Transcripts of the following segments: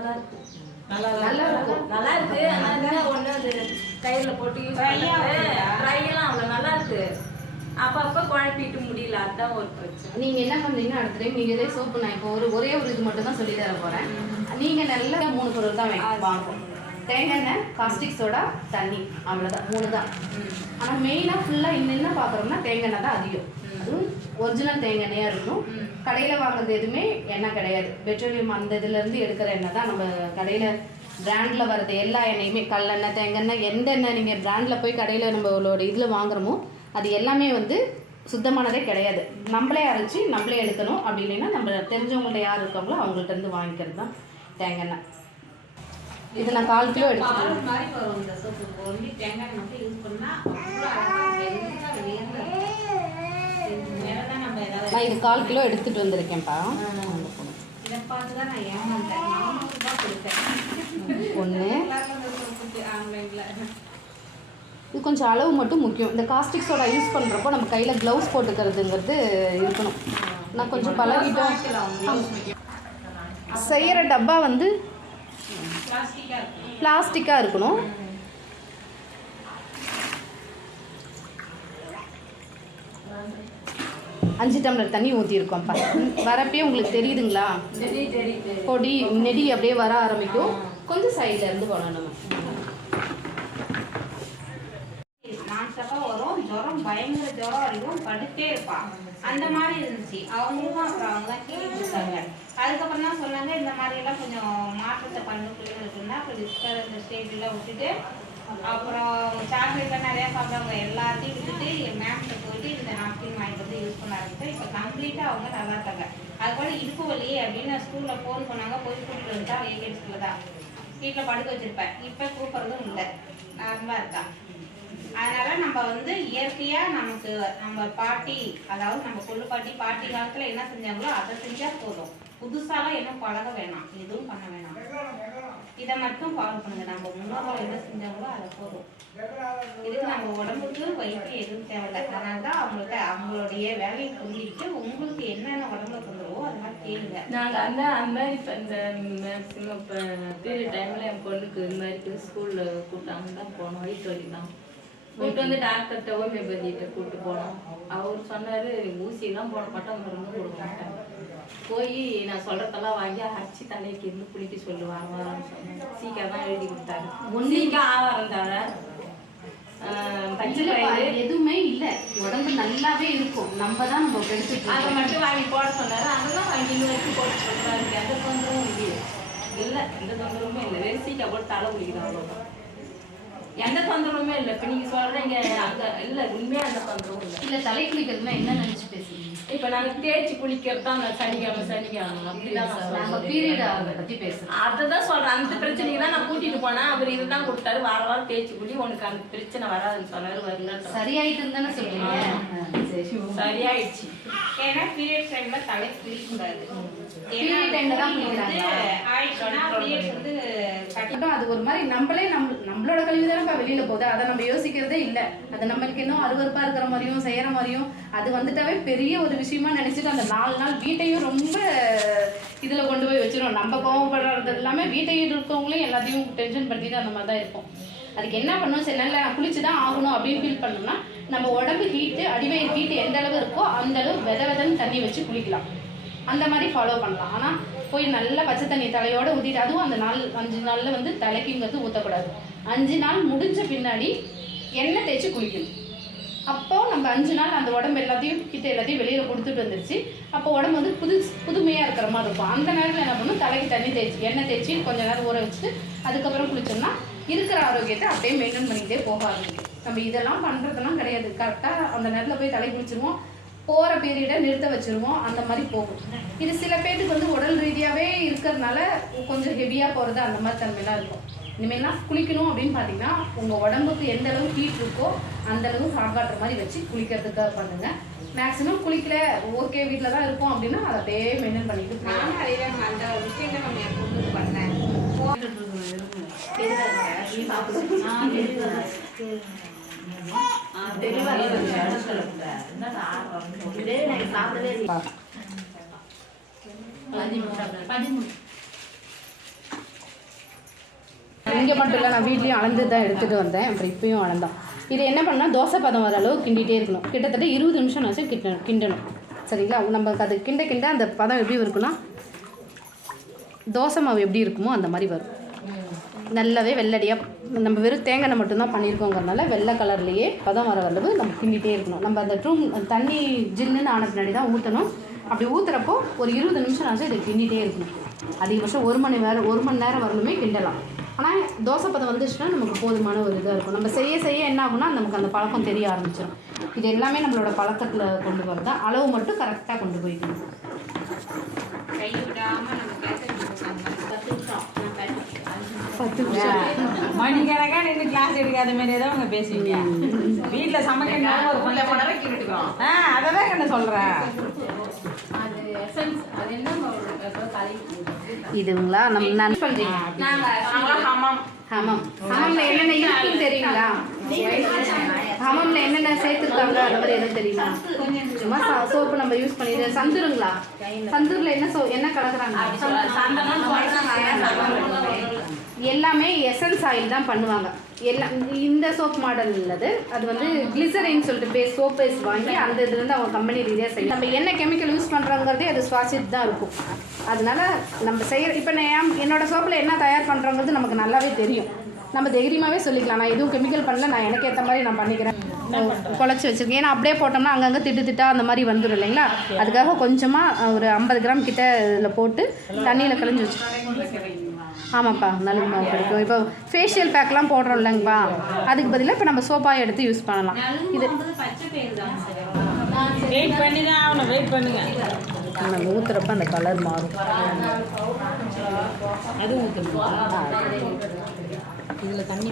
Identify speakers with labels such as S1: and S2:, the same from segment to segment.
S1: தான் இருக்கு.
S2: நல்லா
S3: நல்லா இருக்கும்.
S1: நல்லா இருக்கு. ஆனா என்ன ஒண்ணு அது கயிறுல போட்டு யூஸ் ட்ரையெல்லாம் அவ்வளோ நல்லா இருக்கு. அப்பப்ப குழப்பிட்டு முடியல. அதுதான் ஒரு பிரச்சனை.
S3: நீங்க என்ன பண்றீங்கன்னா அடுத்த டைம் சோப்பு நான் இப்போ ஒரு ஒரே ஒரு இது மட்டும் தான் சொல்லி தர போறேன் நீங்க நல்ல மூணு பொருள் தான் வாங்கி- வாங்கணும். தேங்காய் எண்ணெய் காஸ்டிக் சோடா தண்ணி. அவ்வளவுதான். மூணு தான் ஆனா மெயினா ஃபுல்லா இன்னும் என்ன பாக்குறோம்னா தேங்காய் எண்ணெய் தான் அதிகம். அதுவும் ஒரிஜினல் தேங்காய் எண்ணெயா இருக்கணும் கடையில வாங்குறது எதுவுமே எண்ணெய் கிடையாது. பெட்ரோலியம் அந்த இதுல இருந்து எடுக்கிற எண்ணெய் தான் நம்ம கடையில பிராண்ட்ல வர்றது எல்லா எண்ணெயுமே. கல்லெண்ணெய் தேங்காய் எண்ணெய் எந்த எண்ணெய் நீங்க பிராண்ட்ல போய் கடையில நம்மளோட இதுல வாங்குறோமோ அது எல்லாமே வந்து சுத்தமானதே கிடையாது. நம்மளே அரைச்சி நம்மளே எடுக்கணும். அப்படி இல்லைன்னா நம்ம தெரிஞ்சவங்கள்ட்ட யார் இருக்காங்களோ அவங்கள்ட்ட இருந்து வாங்கிக்கிறது தான் தேங்காய் எண்ணெய் இது நான் கால் கிலோ எடுத்துக்கிறேன். நான் இது கால் கிலோ எடுத்துட்டு வந்திருக்கேன்ப்பா. ஒன்று இது கொஞ்சம் அளவு மட்டும் முக்கியம். இந்த காஸ்டிக் சோடா யூஸ் பண்ணுறப்போ நம்ம கையில் க்ளவுஸ் போட்டுக்கிறதுங்கிறது இருக்கணும். நான் கொஞ்சம் பழகிட்டோம். செய்கிற டப்பா வந்து பிளாஸ்டிக்காக இருக்கணும். அஞ்சு டம்ளர் தண்ணி ஊற்றிருக்கோம்ப்பா வரப்பே உங்களுக்கு தெரியுதுங்களா? பொடி நெடி அப்படியே வர ஆரம்பிக்கும். கொஞ்சம் சைடில் இருந்து போகணும் நம்ம
S2: நான் ஸ்டாப்பா வரும் ஜுரம் பயங்கர ஜோரியும் படுத்தே இருப்பான் அந்த மாதிரி இருந்துச்சு. அவங்களும் அப்புறம் அவங்க தான் கீழே அதுக்கப்புறம் தான் சொன்னாங்க இந்த மாதிரி எல்லாம் கொஞ்சம் மாற்றத்தை பண்ண பிள்ளைங்களுக்குன்னா அப்புறம் இந்த ஸ்டேஜெல்லாம் விட்டுட்டு அப்புறம் சாக்லேட்லாம் நிறையா சாப்பிட்றவங்க எல்லாத்தையும் விட்டுட்டு மேம்கிட்ட போயிட்டு இந்த நாப்கின் வாங்கிட்டு வந்து யூஸ் பண்ண ஆரம்பிச்சு இப்போ கம்ப்ளீட்டாக அவங்க நல்லா இருக்காங்க. அது போல இடுப்பு வலி அப்படின்னு ஸ்கூலில் ஃபோன் பண்ணாங்க. போய் கூப்பிட்டு வந்துட்டா வேகேட்ஸில் தான் வீட்டில் படுக்க வச்சுருப்பேன். இப்போ கூப்பிட்றதும் இல்லை. நார்மலாக இருக்கான் அதனால நம்ம வந்து இயற்கையா நமக்கு நம்ம பாட்டி அதாவது நம்ம கொள்ளு பாட்டி பாட்டி காலத்துல என்ன செஞ்சாங்களோ அதை செஞ்சா போதும். புதுசாலாம் எதுவும் பழக வேணாம். எதுவும் பண்ண வேணாம். இதை மட்டும் ஃபாலோ பண்ணுங்க. நம்ம முன்னோர்கள் என்ன செஞ்சாங்களோ அதை போதும். இதுக்கு நம்ம உடம்புக்கு வைத்தியம் எதுவும் தேவையில்லை. அதனால தான் அவங்கள்ட்ட அவங்களுடைய வேலையை புரிஞ்சுக்கிட்டு உங்களுக்கு என்னென்ன உடம்புல தொந்தரவோ அதெல்லாம் கேளுங்க.
S1: நாங்கள் அந்த அந்த மாதிரி இப்போ இந்த மேக்ஸிமம் இப்போ பீரியட் டைமில் என் பொண்ணுக்கு இந்த மாதிரி ஸ்கூலில் கூட்டாங்க தான் போனோம் வயிற்று வலி போயிட்டு வந்து டாக்டர்கிட்ட ஹோமியோபதிகிட்ட கூப்பிட்டு போனோம். அவர் சொன்னார் ஊசியெல்லாம் போட மாட்டோம் மருந்து கொடுக்க மாட்டேன் போய் நான் சொல்கிறதெல்லாம் வாங்கி அரைச்சி தலைக்கு இருந்து குளிக்க சொல்லுவாங்க சீக்கிரம் தான் எழுதி கொடுத்தாரு. சீக்கிரம் ஆவாரம் தவிர பச்சை பயிறு.
S3: எதுவுமே இல்லை. உடம்பு நல்லாவே இருக்கும். நம்ம தான் நம்ம
S1: அதை. மட்டும் வாங்கி போட சொன்னாரு. அதெல்லாம் வாங்கி இன்னும் வரைக்கும் போட்டு சொல்றாரு எந்த தொந்தரவும் இல்லையே. இல்லை எந்த தொந்தரவுமே இல்லை. வெறும் சீக்கா போட்டு தலை அவ்வளோதான் எந்த தொந்தரவுமே இல்லை. இப்போ நீங்கள் சொல்கிறீங்க அந்த இல்லை உண்மையாக அந்த தொந்தரவும் இல்லை.
S3: இல்ல தலை குளிக்கிறதுனா என்ன நினைச்சு பேசுங்க
S1: இப்போ நாங்கள் தேய்ச்சி குளிக்கிறது தான் அந்த சனிக்கிழமை சனிக்கிழமை. அப்படிதான் நான்
S3: நம்ம
S1: சொல்றேன்.
S3: பீரியட் ஆகிறத பத்தி பேசுறோம்
S1: அதுதான் சொல்றேன். அந்த பிரச்சனைக்கு தான் நான் கூட்டிட்டு போனேன். அவர் இதுதான் கொடுத்தாரு. வார வாரம் தேய்ச்சி குளி. உனக்கு அந்த பிரச்சனை வராதுன்னு சொன்னாரு. வரலன்னு
S3: சரியாயிட்டு தானே சொல்றீங்க
S1: சரியாயிடுச்சு.
S2: ஏன்னா பீரியட் டைம்ல தலை குளிக்கூடாது
S3: தான்
S2: பீரியட் வந்து கட்டி
S3: மட்டும் அது ஒரு மாதிரி நம்மளே நம்ம நம்மளோட கழிவு தானே வெளியில போகுது. அதை நம்ம யோசிக்கிறதே இல்ல. அது நம்மளுக்கு இன்னும் அருவருப்பா இருக்கிற மாதிரியும் செய்யற மாதிரியும் அது வந்துட்டாவே பெரிய ஒரு விஷயமா நினைச்சிட்டு அந்த நாலு நாள் வீட்டையும் ரொம்ப இதுல கொண்டு போய் வச்சிடும் நம்ம கோவப்படுறது எல்லாமே வீட்டையும் இருக்கவங்களையும் எல்லாத்தையும் டென்ஷன் பண்ணிட்டு அந்த மாதிரி தான் இருக்கும் அதுக்கு என்ன பண்ணணும் சரி நல்லா குளிச்சு தான் ஆகணும் அப்படின்னு ஃபீல் பண்ணோம்னா நம்ம உடம்பு ஹீட்டு அடிவயிறு ஹீட்டு எந்த அளவு இருக்கோ அந்த அளவு வித விதன்னு தண்ணி வச்சு குளிக்கலாம். அந்த மாதிரி ஃபாலோ பண்ணலாம். ஆனால் போய் நல்லா பச்சை தண்ணி தலையோட ஊற்றிட்டு அதுவும் அந்த நாள் அஞ்சு நாளில் வந்து தலைக்குங்கிறது ஊற்றக்கூடாது அஞ்சு நாள் முடிஞ்ச பின்னாடி எண்ணெய் தேய்ச்சி குளிக்கணும். அப்போ நம்ம அஞ்சு நாள் அந்த உடம்பு எல்லாத்தையும் கிட்ட எல்லாத்தையும் வெளியில கொடுத்துட்டு வந்துருச்சு. அப்போ உடம்பு வந்து புது புதுமையா இருக்கிற மாதிரி இருக்கும். அந்த நேரத்தில் என்ன பண்ணும்? தலைக்கு தண்ணி தேய்ச்சி எண்ணெய் தேய்ச்சி கொஞ்ச நேரம் ஊற வச்சுட்டு அதுக்கப்புறம் குளிச்சோம்னா இருக்கிற ஆரோக்கியத்தை அப்படியே மெயின்டைன் பண்ணிக்கிட்டே போக ஆரம்பிக்கும். நம்ம இதெல்லாம் பண்றதெல்லாம் கிடையாது. கரெக்டாக அந்த நேரத்தில் போய் தலை குளிச்சிருவோம். போகிற பீரியடை நிறுத்த வச்சுருவோம். அந்த மாதிரி போகும். இது சில பேருக்கு வந்து உடல் ரீதியாகவே இருக்கிறதுனால கொஞ்சம் ஹெவியாக போகிறது அந்த மாதிரி தன்மையெல்லாம் இருக்கும். இனிமேல்லாம் குளிக்கணும் அப்படின்னு பார்த்தீங்கன்னா உங்கள் உடம்புக்கு எந்த அளவு ஹீட் இருக்கோ அந்த அளவு காக்காட்டுற மாதிரி வச்சு குளிக்கிறதுக்காக பண்ணுங்க. மேக்ஸிமம் குளிக்கல ஓகே வீட்டில் தான் இருக்கோம் அப்படின்னா அதை அப்படியே மெயின்டைன் பண்ணிட்டு
S2: நானும் அதே அந்த விஷயத்தை நம்ம பொண்ணுக்கு பண்ணேன்
S3: இங்கே மட்டும் இல்லை நான் வீட்லேயும் அளந்து தான் எடுத்துகிட்டு வந்தேன். அப்புறம் இப்பயும் அளந்தோம் இது என்ன பண்ணால் தோசை பதம் வர அளவு கிண்டிகிட்டே இருக்கணும். கிட்டத்தட்ட இருபது நிமிஷம் வச்சு கிண்டணும் கிண்டணும். சரிங்களா? நமக்கு அது கிண்ட கிண்ட அந்த பதம் எப்படி இருக்குன்னா தோசை மாவு எப்படி இருக்குமோ அந்த மாதிரி வரும். நல்லாவே வெள்ளடியாக நம்ம வெறும் தேங்காய் எண்ணெய் மட்டும்தான் பண்ணியிருக்கோங்கிறனால வெள்ளை கலர்லேயே பதம் வர அளவு நம்ம கிண்டிகிட்டே இருக்கணும். நம்ம அந்த டூ தண்ணி ஜில்லுன்னு ஆன பின்னாடி தான் ஊற்றணும் அப்படி ஊற்றுறப்போ ஒரு இருபது நிமிஷம் ஆச்சு இதை கிண்டிகிட்டே இருக்கணும். அதிகபட்சம் ஒரு மணி நேரம் ஒரு மணி நேரம் வரணுமே கிண்டலாம். ஆனால் தோசை பதம் வந்துச்சுன்னா நமக்கு போதுமான ஒரு இதாக இருக்கும். நம்ம செய்ய செய்ய என்ன ஆகும்னா நமக்கு அந்த பழக்கம் தெரிய ஆரம்பிச்சிடும் இது எல்லாமே நம்மளோட பழக்கத்தில் கொண்டு வரதா? அளவு மட்டும் கரெக்டாக கொண்டு போய்க்கணும்.
S2: கை விடாம நம்ம கேட்டு பத்து நிமிஷம். நான் பேசுறேன்.
S3: பத்து நிமிஷம்.
S4: மணிக்கணக்கா நின்று கிளாஸ் எடுக்காத மாதிரி தான் அவங்க பேசுவீங்க. வீட்டில் சமைக்கணும் ஒரு ஆ அதை தான் என்ன சொல்கிறேன்
S1: அது எசன்ஸ் அது என்ன கலக்கி
S3: இதுங்களா? நம்ம நான்
S4: ஆமாம்
S3: ஆமாம் ஹமம்ல என்னென்ன இருக்குன்னு தெரியுங்களா? ஹமம்ல என்னென்ன சேர்த்துருக்காங்க அந்த மாதிரி எதுவும் தெரியுமா? சும்மா சோப்பு நம்ம யூஸ் பண்ணி சந்துருங்களா? சந்தூர்ல என்ன சோ என்ன கலக்குறாங்க எல்லாமே எசன்ஸ் ஆயில் தான் பண்ணுவாங்க. எல்லாம் இந்த சோப் மாடல் உள்ளது. அது வந்து கிளிசரின்னு சொல்லிட்டு பேஸ் சோப் பேஸ் வாங்கி அந்த இதுலேருந்து அவங்க கம்பெனி ரீதியாக செய்யும் நம்ம என்ன கெமிக்கல் யூஸ் பண்ணுறோங்கிறதே அது சுவாசித்து தான் இருக்கும். அதனால நம்ம செய்ய இப்போ நான் என்னோட சோப்பில் என்ன தயார் பண்ணுறோங்கிறது நமக்கு நல்லாவே தெரியும். நம்ம தைரியமாகவே சொல்லிக்கலாம். நான் எதுவும் கெமிக்கல் பண்ணல. நான் எனக்கு ஏற்ற மாதிரி நான் பண்ணிக்கிறேன். குழச்சி வச்சுருக்கேன். ஏன்னா அப்படியே போட்டோம்னா அங்கங்கே திட்டு திட்டா அந்த மாதிரி வந்துடும் இல்லைங்களா? அதுக்காக கொஞ்சமாக ஒரு ஐம்பது கிராம் கிட்ட இதில் போட்டு தண்ணியில் கழிஞ்சு வச்சு ஆமாப்பா நலுங்கு மாவு கிடைக்கும். இப்போ ஃபேஷியல் பேக்லாம் போடுறோம் இல்லைங்கப்பா. அதுக்கு பதிலாக இப்போ நம்ம சோப்பாக எடுத்து யூஸ் பண்ணலாம். இது
S4: வெயிட் பண்ணி தான் ஆகணும் வெயிட் பண்ணுங்க.
S3: நம்ம ஊற்றுறப்ப அந்த கலர் மாறும்.
S4: அதுவும் ஊற்றணும் இதில் தண்ணி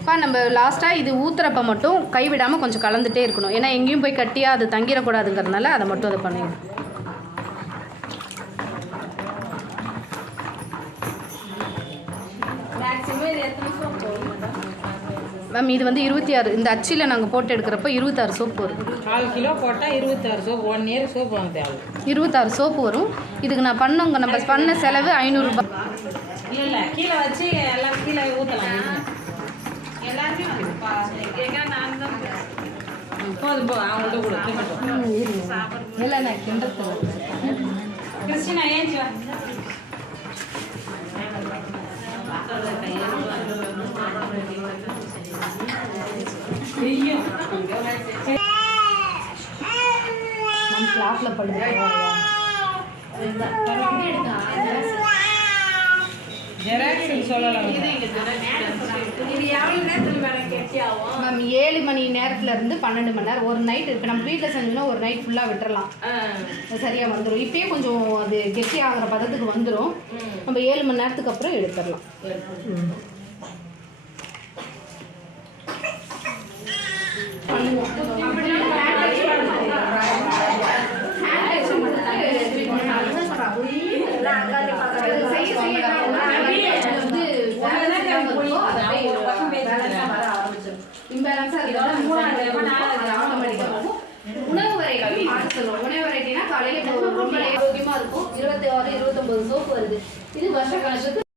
S3: அப்பா நம்ம லாஸ்ட்டாக இது ஊற்றுறப்ப மட்டும் கைவிடாமல் கொஞ்சம் கலந்துட்டே இருக்கணும். ஏன்னா எங்கேயும் போய் கட்டியாக அது தங்கிடக்கூடாதுங்கிறதுனால அதை மட்டும் அதை பண்ணிடணும்
S1: மேக்ஸிமம் இது எத்தனை சோப் போடும் மேடம்
S3: மேம் இது வந்து இருபத்தி ஆறு. இந்த அச்சில் நாங்கள் போட்டு எடுக்கிறப்ப இருபத்தாறு சோப்பு வரும்.
S4: கால் கிலோ போட்டால் இருபத்தாறு சோப் ஒன் இயர் சோப் வாங்க தேவை
S3: இருபத்தாறு சோப்பு வரும். இதுக்கு நான் பண்ணவங்க நம்ம பண்ண செலவு ஐநூறுரூபா
S4: இல்லை இல்லை. கீழே வச்சு எல்லாம் கீழே ஊற்றலாம் போதும் போ. அவங்கள்ட்ட கூட. திரும்பட்டும்
S3: இல்லை நான் கிண்டத்தில்
S2: கிறிஸ்டினா ஏஞ்சி வா.
S4: செய்யும்
S1: ஆகும்
S3: மேம் ஏழு மணி நேரத்துல இருந்து பன்னெண்டு மணி நேரம். ஒரு நைட் இப்போ நம்ம வீட்டில் செஞ்சோம்னா ஒரு நைட் ஃபுல்லாக விட்டுறலாம். சரியா வந்துடும் இப்பயே கொஞ்சம் அது கெட்டி ஆகிற பதத்துக்கு வந்துடும் நம்ம ஏழு மணி நேரத்துக்கு அப்புறம் எடுத்துடலாம். உணவு வரைக்கும் மாற்ற சொல்லுவோம் உணவு வரைட்டினா காலையில் ரொம்ப ஆரோக்கியமா இருக்கும். இருபத்தி ஆறு இருபத்தொம்பது சோப்பு வருது. இது வருஷ கணக்கு